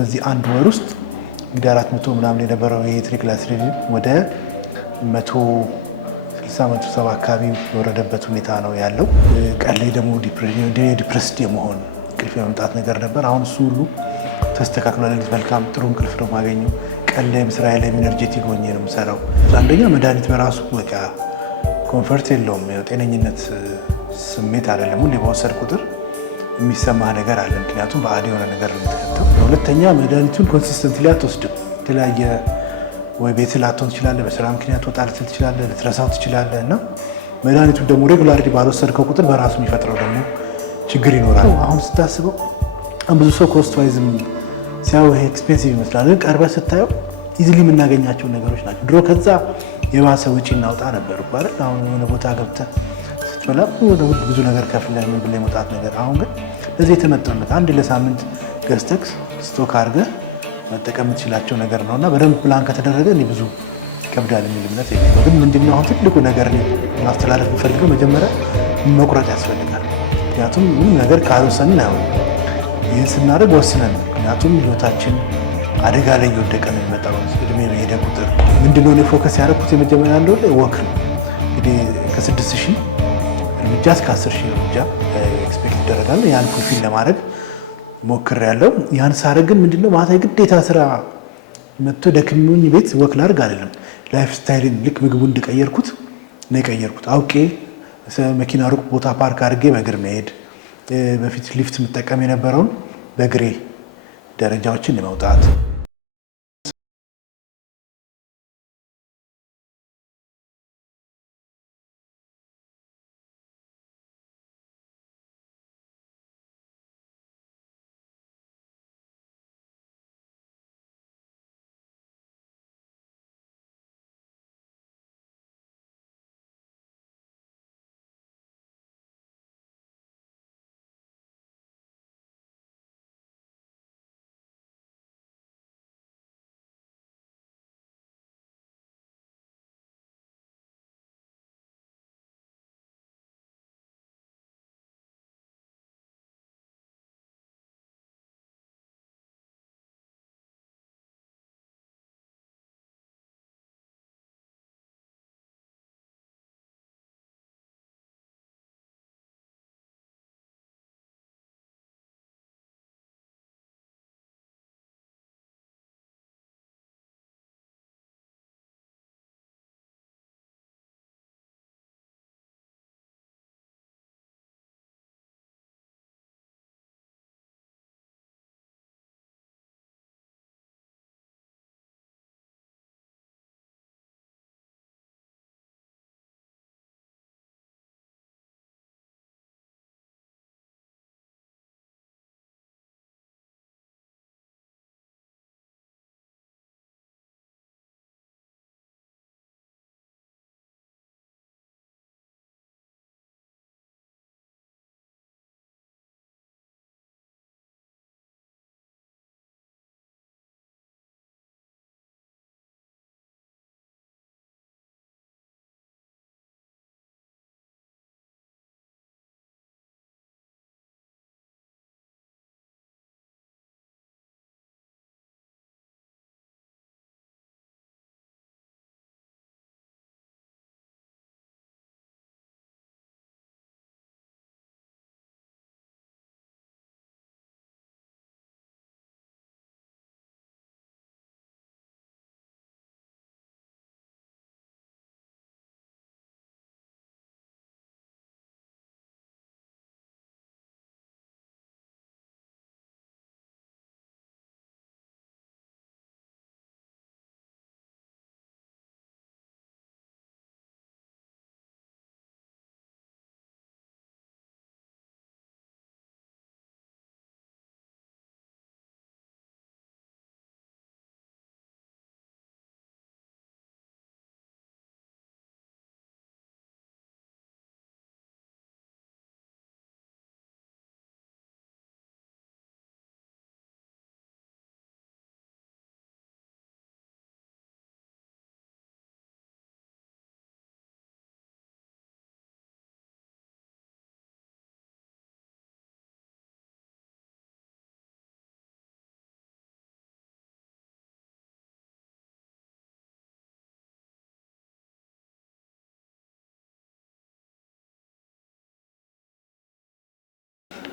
በዚህ አንድ ወር ውስጥ እንግዲህ 400 ምናምን የነበረው የትሪግላይሰሪድ ወደ 160-170 አካባቢ የወረደበት ሁኔታ ነው ያለው። ቀን ላይ ደግሞ ዲፕሬስድ የመሆን እንቅልፍ የመምጣት ነገር ነበር። አሁን እሱ ሁሉ ተስተካክሏል። መልካም ጥሩ እንቅልፍ ነው የማገኘው። ቀን ላይም ስራዬ ላይ ኤነርጄቲክ ሆኜ ነው የምሰራው። አንደኛ መድኃኒት በራሱ በቃ ኮንፈርት የለውም፣ ጤነኝነት ስሜት አይደለም። ሁሌ በወሰድ ቁጥር የሚሰማ ነገር አለ። ምክንያቱም ባዕድ የሆነ ነገር ነው የምትከተው። ሁለተኛ መድኃኒቱን ኮንሲስተንትሊ አትወስድም። የተለያየ ወይ ቤት ላትሆን ትችላለህ፣ በስራ ምክንያት ወጣ ልትል ትችላለህ፣ ልትረሳው ትችላለህ እና መድኃኒቱን ደግሞ ሬጉላርሊ ባልወሰድከው ቁጥር በራሱ የሚፈጥረው ደግሞ ችግር ይኖራል። አሁን ስታስበው ብዙ ሰው ኮስት ዋይዝም ሲያው ይሄ ኤክስፔንሲቭ ይመስላል፣ ግን ቀርበህ ስታየው ኢዚሊ የምናገኛቸው ነገሮች ናቸው። ድሮ ከዛ የባሰ ውጪ እናውጣ ነበር አይደል? አሁን የሆነ ቦታ ገብተህ ስትበላ ብዙ ነገር ከፍለህ ምን ብለህ መውጣት ነገር። አሁን ግን ለዚህ የተመጠኑት አንድ ለሳምንት ገዝተህ ስቶክ አድርገህ መጠቀም የምትችላቸው ነገር ነው እና በደንብ ፕላን ከተደረገ እኔ ብዙ ይከብዳል የሚል እምነት የለኝም። ግን ምንድነው አሁን ትልቁ ነገር ማስተላለፍ የምፈልገው መጀመሪያ መቁረጥ ያስፈልጋል። ምክንያቱም ምንም ነገር ካልወሰንን አይሆንም። ይህን ስናደርግ ወስነን፣ ምክንያቱም ህይወታችን አደጋ ላይ እየወደቀ ነው የሚመጣው እድሜ በሄደ ቁጥር። ምንድነው እኔ ፎከስ ያደረኩት የመጀመሪያ ያለው ወክ ነው። እንግዲህ ከ6000 እርምጃ እስከ 10000 እርምጃ ኤክስፔክት ይደረጋል። ያን ፉልፊል ለማድረግ ሞክሬያለሁ። ያን ሳደርግ ግን ምንድነው ማታ የግዴታ ስራ መጥቶ ደክሞኝ ቤት ወክ ላድርግ አይደለም። ላይፍ ስታይልን ልክ ምግቡ እንደቀየርኩት ነው የቀየርኩት። አውቄ መኪና ሩቅ ቦታ ፓርክ አድርጌ በእግር መሄድ፣ በፊት ሊፍት የምጠቀም የነበረውን በእግሬ ደረጃዎችን የመውጣት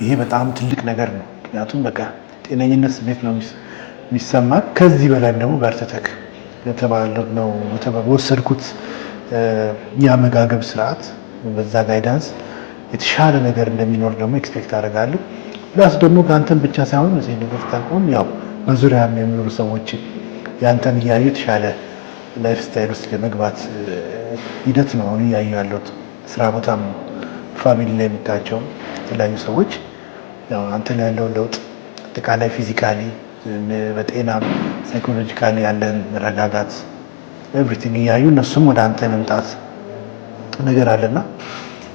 ይሄ በጣም ትልቅ ነገር ነው። ምክንያቱም በቃ ጤነኝነት ስሜት ነው የሚሰማ። ከዚህ በላይ ደግሞ በርትተክ የተባለው ነው በወሰድኩት የአመጋገብ ስርዓት በዛ ጋይዳንስ የተሻለ ነገር እንደሚኖር ደግሞ ኤክስፔክት አደርጋለሁ። ፕላስ ደግሞ ከአንተን ብቻ ሳይሆን እዚህ ነገር ታቆም ያው በዙሪያም የሚኖሩ ሰዎች ያንተን እያዩ የተሻለ ላይፍ ስታይል ውስጥ ለመግባት ሂደት ነው አሁን እያዩ ያለሁት። ስራ ቦታም ፋሚሊ ላይ የምታያቸው የተለያዩ ሰዎች ያው አንተ ላይ ያለውን ለውጥ አጠቃላይ ፊዚካሊ፣ በጤናም ሳይኮሎጂካሊ ያለን መረጋጋት ኤቭሪቲንግ እያዩ እነሱም ወደ አንተ መምጣት ነገር አለና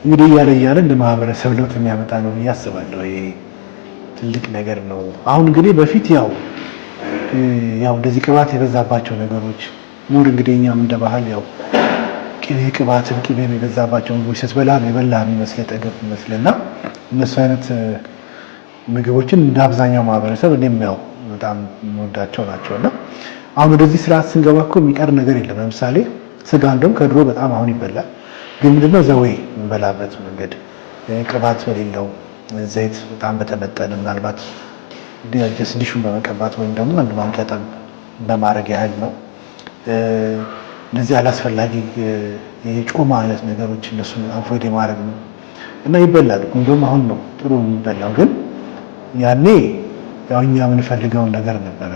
እንግዲህ እያለ እንደ ማህበረሰብ ለውጥ የሚያመጣ ነው ብዬ አስባለሁ። ይሄ ትልቅ ነገር ነው። አሁን እንግዲህ በፊት ያው እንደዚህ ቅባት የበዛባቸው ነገሮች ኑር እንግዲህ እኛም እንደ ባህል ያው ቅባትን ቅቤ የበዛባቸው ምግቦች ስትበላ የበላ የሚመስል የጠገብ ይመስልና እነሱ አይነት ምግቦችን እንደ አብዛኛው ማህበረሰብ እኔም ያው በጣም የምወዳቸው ናቸው። እና አሁን ወደዚህ ስርዓት ስንገባ እኮ የሚቀር ነገር የለም። ለምሳሌ ስጋ እንደውም ከድሮ በጣም አሁን ይበላል፣ ግን ምንድነው ዘዌ የምንበላበት መንገድ ቅባት በሌለው ዘይት በጣም በተመጠነ ምናልባት ዲሹን በመቀባት ወይም ደግሞ አንድ ማንኪያ ጠብ በማድረግ ያህል ነው። እነዚህ አላስፈላጊ የጮማ አይነት ነገሮች እነሱን አቮይድ የማድረግ ነው እና ይበላል። እንደውም አሁን ነው ጥሩ የሚበላው፣ ግን ያኔ ያው እኛ የምንፈልገውን ነገር ነበረ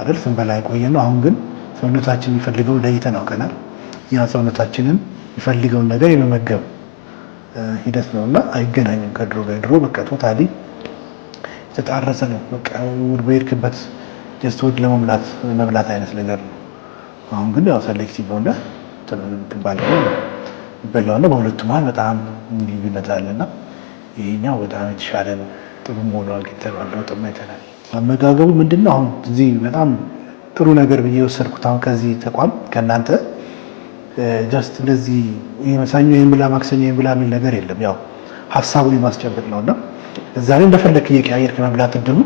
አይደል ስንበላ የቆየ ነው። አሁን ግን ሰውነታችን የሚፈልገውን ለይተን አውቀናል። ያ ሰውነታችንን የሚፈልገውን ነገር የመመገብ ሂደት ነው እና አይገናኝም ከድሮ ጋር። ድሮ በቃ ቶታሊ የተጣረሰ ነው። በቃ በሄድክበት ጀስት ሆድ ለመሙላት መብላት አይነት ነገር ነው። አሁን ግን ያው ሰሌክቲቭ ሆነ ትባለው ይበላውና በሁለቱ መሀል በጣም ልዩነት አለና ይሄኛው በጣም የተሻለ ነው። ጥሩ መሆኑ አግኝተናል፣ ለውጥም አይተናል። አመጋገቡ ምንድነው አሁን እዚህ በጣም ጥሩ ነገር ብዬ የወሰድኩት አሁን ከዚህ ተቋም ከእናንተ ጀስት እንደዚህ ሰኞ ይሄን ብላ ማክሰኞ ይሄን ብላ የሚል ነገር የለም። ያው ሀሳቡን የማስጨበጥ ነውና እዛ ላይ እንደፈለክ እየቀያየርክ መብላት እድሉ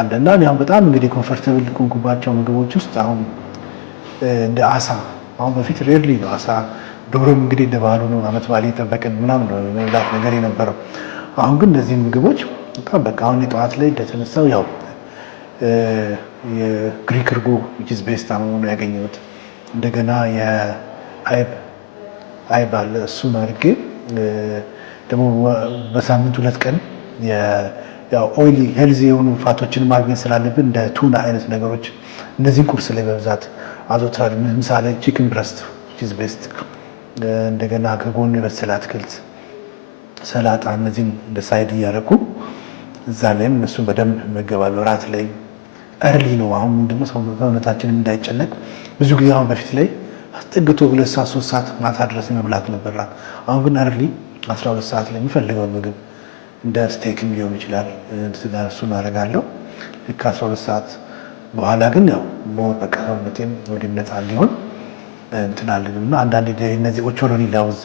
አለና ያው በጣም እንግዲህ ኮምፎርታብል ኩንኩባቸው ምግቦች ውስጥ አሁን እንደ አሳ አሁን በፊት ሬርሊ ነው አሳ ዶሮም እንግዲህ እንደ ባህሉ ነው አመት ባለ የጠበቅን ምናምን ነው መብላት ነገር የነበረው። አሁን ግን እነዚህ ምግቦች በጣም በቃ አሁን የጠዋት ላይ እንደተነሳው ያው የግሪክ እርጎ which is based on ያገኘሁት እንደገና አይብ አለ እሱን አድርጌ ደግሞ በሳምንት 2 ቀን ያው ኦይሊ ሄልዚ የሆኑ ፋቶችን ማግኘት ስላለብን እንደ ቱና አይነት ነገሮች እነዚህን ቁርስ ላይ በብዛት አዘውትራለሁ። ምሳሌ ቺክን ብረስት which is best እንደገና ከጎን የበሰለ አትክልት ሰላጣ እነዚህን እንደ ሳይድ እያደረኩ እዛ ላይም እነሱን በደንብ እመገባለሁ። ራት ላይ እርሊ ነው አሁን ምንድነው ሰውነታችንን እንዳይጨነቅ ብዙ ጊዜ አሁን በፊት ላይ አስጠግቶ 2 ሰዓት 3 ሰዓት ማታ ድረስ መብላት ነበር። አሁን ግን እርሊ 12 ሰዓት ላይ የሚፈልገውን ምግብ እንደ ስቴክም ሊሆን ይችላል ስጋ እሱን አደርጋለሁ። ልክ 12 ሰዓት በኋላ ግን ያው በቃ ሰውነቴም ወዲም ነፃ ሊሆን እንትን አለና አንዳንዴ እነዚህ ኦቾሎኒ ላውዝ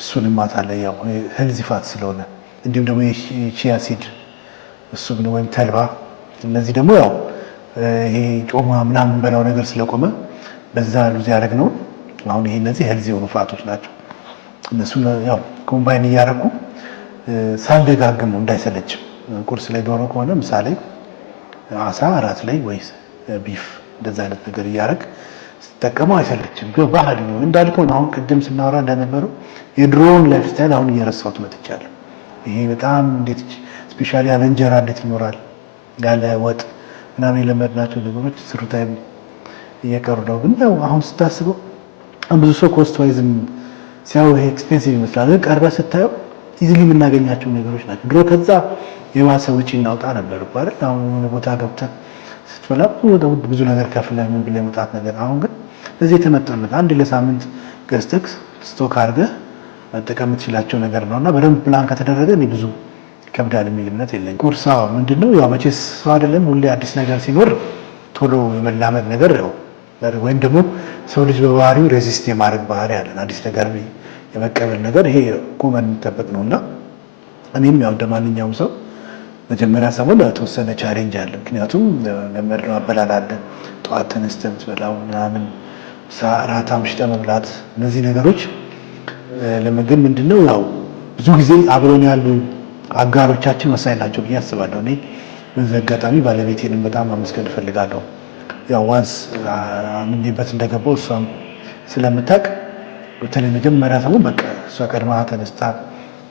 እሱንም ማታ ላይ ያው ሄልዚ ፋት ስለሆነ እንዲሁም ደግሞ የቺያ ሲድ እሱ ወይም ተልባ እነዚህ ደግሞ ያው ይሄ ጮማ ምናምን በላው ነገር ስለቆመ በዛ ሉዝ ያደረግነው አሁን ይሄ እነዚህ ሄልዚ የሆኑ ፋቶች ናቸው። እነሱን ያው ኮምባይን እያደረጉ ሳልደጋግም እንዳይሰለች ቁርስ ላይ ዶሮ ከሆነ ምሳሌ አሳ እራት ላይ ወይስ ቢፍ እንደዛ አይነት ነገር እያደረግ ስትጠቀመው አይሰለችም። ባህል ነው እንዳልከው አሁን ቅድም ስናወራ እንደነበረው የድሮውን ላይፍ ስታይል አሁን እየረሳሁት መጥቻለሁ። ይሄ በጣም እንዴት ስፔሻሊ ያለ እንጀራ እንዴት ይኖራል ያለ ወጥ ምናምን የለመድናቸው ነገሮች ስሩ ታይም እየቀሩ ነው። ግን ያው አሁን ስታስበው ብዙ ሰው ኮስት ዋይዝም ሲያው ይሄ ኤክስፔንሲቭ ይመስላል። ቀርበህ ስታየው ኢዚሊ የምናገኛቸው ነገሮች ናቸው። ድሮ ከዛ የባሰ ውጪ እናውጣ ነበር አይደል? አሁን ቦታ ገብተን ስትበላ ብዙ ነገር ከፍለህ ምን ብለህ መጣት ነገር። አሁን ግን እዚህ የተመጠኑት አንድ ለሳምንት ገዝተህ ስቶክ አድርገህ መጠቀም የምትችላቸው ነገር ነውና በደንብ ፕላን ከተደረገ እኔ ብዙ ከብዳል የሚል እምነት የለኝም። ቁርስ ምንድነው ያው መቼስ ሰው አይደለም ሁሌ አዲስ ነገር ሲኖር ቶሎ የመላመድ ነገር ያው ወይም ደግሞ ሰው ልጅ በባህሪው ሬዚስት የማድረግ ባህሪ ያለን አዲስ ነገር የመቀበል ነገር ይሄ ኮመን የሚጠበቅ ነውና እኔም ያው እንደማንኛውም ሰው መጀመሪያ ሰሞን የተወሰነ ቻሌንጅ አለ። ምክንያቱም ለመድ ነው አበላል አለ ጠዋት ተነስተህ የምትበላው ምናምን ሰዓት አምሽተህ መብላት እነዚህ ነገሮች ለምግብ ምንድነው ያው ብዙ ጊዜ አብሮን ያሉ አጋሮቻችን ወሳኝ ናቸው ብዬ አስባለሁ። እኔ በዚህ አጋጣሚ ባለቤቴንም በጣም አመስገን እፈልጋለሁ። ያው ዋንስ አምኜበት እንደገባው እሷም ስለምታውቅ በተለይ መጀመሪያ ሰሞን በቃ እሷ ቀድማ ተነስታ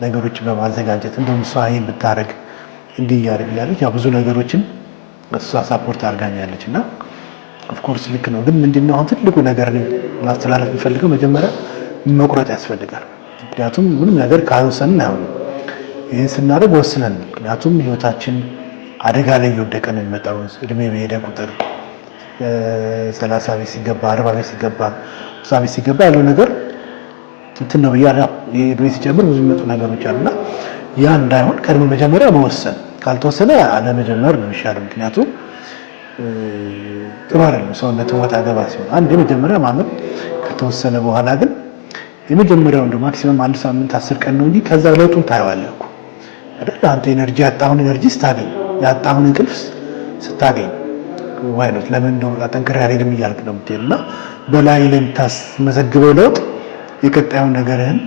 ነገሮችን በማዘጋጀት እንደውም እሷ ይሄን ብታረግ እንዲህ እያደረግኛለች ያው ብዙ ነገሮችን እሷ ሳፖርት አድርጋኛለች እና ኦፍኮርስ ልክ ነው። ግን ምንድነው አሁን ትልቁ ነገር ማስተላለፍ የምፈልገው መጀመሪያ መቁረጥ ያስፈልጋል። ምክንያቱም ምንም ነገር ካልወሰንን አይሆንም። ይህን ስናደርግ ወስነን፣ ምክንያቱም ህይወታችን አደጋ ላይ እየወደቀ ነው የሚመጣው። እድሜ በሄደ ቁጥር 30 ቤት ሲገባ 40 ቤት ሲገባ 50 ቤት ሲገባ ያለው ነገር እንትን ነው ብያለሁ። እድሜ ሲጨምር ብዙ የሚመጡ ነገሮች አሉና ያ እንዳይሆን ቀድሞ መጀመሪያ መወሰን፣ ካልተወሰነ አለመጀመር ነው የሚሻለው። ምክንያቱም ጥሩ አይደለም ሰውነት ወጣ ገባ ሲሆን አንድ የመጀመሪያ ማመን ከተወሰነ በኋላ ግን የመጀመሪያው እንደው ማክሲመም 1 ሳምንት 10 ቀን ነው እንጂ ከዛ ለውጡን ታየዋለህ እኮ አይደል? አንተ ኤነርጂ ያጣሁን ኤነርጂ ስታገኝ ያጣሁን እንቅልፍ ስታገኝ ወይ ነው ለምን እንደው አጠንክሬ አልሄድም እያልክ ነው የምትሄድ እና በላይ ለምታስመዘግበው ለውጥ የቀጣዩን ነገርህን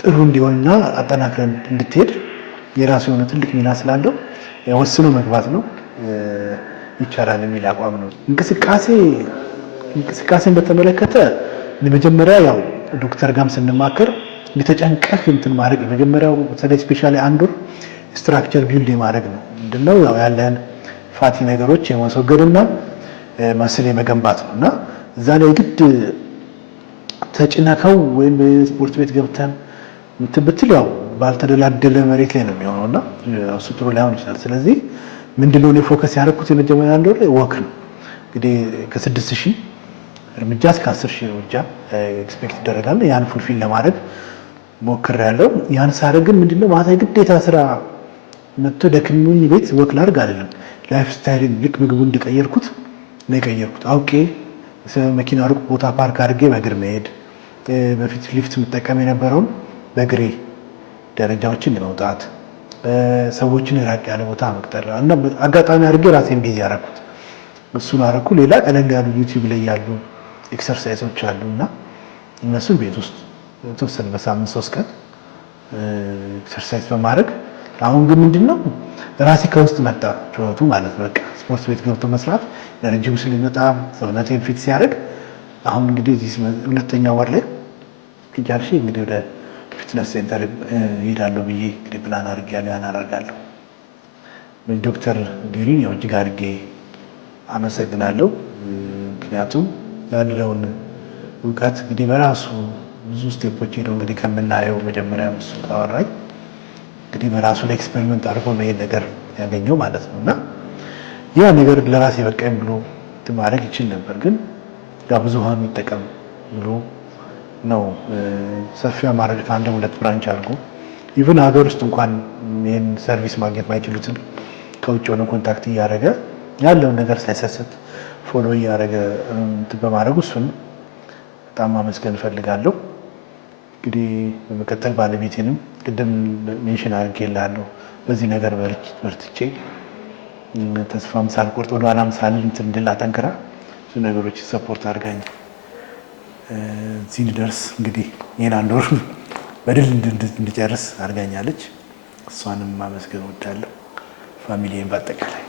ጥሩ እንዲሆንና አጠናክረን እንድትሄድ የራሱ የሆነ ትልቅ ሚና ስላለው ወስኖ መግባት ነው ይቻላል የሚል አቋም ነው። እንቅስቃሴን በተመለከተ መጀመሪያ ያው ዶክተር ጋም ስንማከር የተጨንቀህ እንትን ማድረግ መጀመሪያው በተለይ ስፔሻሊ አንድ ወር ስትራክቸር ቢልድ የማድረግ ነው። ምንድነው ያው ያለን ፋቲ ነገሮች የማስወገድና መስል የመገንባት ነው እና እዛ ላይ ግድ ተጭነከው ወይም ስፖርት ቤት ገብተን ምትብትል ያው ባልተደላደለ መሬት ላይ ነው የሚሆነውና ያው ጥሩ ላይሆን ይችላል። ስለዚህ ምንድነው እኔ ፎከስ ያደረኩት የመጀመሪያ አንድ ወር ላይ ወክ ነው። እንግዲህ ከ6000 እርምጃ እስከ 10000 እርምጃ ኤክስፔክት ይደረጋል። ያን ፉልፊል ለማድረግ ሞክሬያለሁ። ያን ሳደርግ ግን ምንድነው ማታ ግዴታ ስራ መጥቶ ደክሞኝ ቤት ወክ ላድርግ አይደለም። ላይፍ ስታይልን ልክ ምግቡ እንደቀየርኩት ነው የቀየርኩት። አውቄ መኪና ሩቅ ቦታ ፓርክ አድርጌ በእግር መሄድ፣ በፊት ሊፍት የምጠቀም የነበረውን በእግሬ ደረጃዎችን ለመውጣት ሰዎችን ራቅ ያለ ቦታ መቅጠር እና አጋጣሚ አድርጌ ራሴን ቢዚ ያደረኩት እሱን አደረኩ። ሌላ ቀለል ያሉ ዩቲዩብ ላይ ያሉ ኤክሰርሳይሶች አሉ እና እነሱን ቤት ውስጥ የተወሰነ በሳምንት 3 ቀን ኤክሰርሳይዝ በማድረግ አሁን ግን ምንድነው ራሴ ከውስጥ መጣ ጩኸቱ ማለት ነው። በቃ ስፖርት ቤት ገብቶ መስራት ለረጅም ስለሚመጣ ሰውነቴን ፊት ሲያደርግ አሁን እንግዲህ እዚህ 2ኛ ወር ላይ ጨርሼ እንግዲህ ወደ ፊትነስ ሴንተር እሄዳለሁ ብዬ እንግዲህ ፕላን አድርጌያለሁ። ያን አደርጋለሁ። ዶክተር ጌሪን ያው እጅግ አድርጌ አመሰግናለሁ። ምክንያቱም ያለውን እውቀት እንግዲህ በራሱ ብዙ ስቴፖች ሄደው እንግዲህ ከምናየው መጀመሪያ እሱ ካወራኝ እንግዲህ በራሱ ላይ ኤክስፔሪመንት አድርጎ ነው ይሄን ነገር ያገኘው ማለት ነው እና ያ ነገር ለራሴ በቃኝ ብሎ ማድረግ ይችል ነበር። ግን ያ ብዙሃን ይጠቀም ብሎ ነው ሰፊ አማራጭ ከአንድ 2 ብራንች አድርጎ ኢቭን ሀገር ውስጥ እንኳን ይሄን ሰርቪስ ማግኘት ማይችሉትን ከውጭ ሆነ ኮንታክት እያደረገ ያለውን ነገር ሳይሰስት ፎሎ እያደረገ በማድረጉ እሱን በጣም ማመስገን እፈልጋለሁ። እንግዲህ በመቀጠል ባለቤቴንም ቅድም ሜንሽን አድርጌልሃለሁ በዚህ ነገር በርትቼ ተስፋም ሳልቆርጥ ወደ ኋላም ሳልል እንትን እንድል አጠንክራ ብዙ ነገሮች ሰፖርት አድርጋኝ እዚህ እንድደርስ እንግዲህ ይሄን አንድ ወር በድል እንድጨርስ አድርጋኛለች። እሷንም ማመስገን እወዳለሁ። ፋሚሊዬን በአጠቃላይ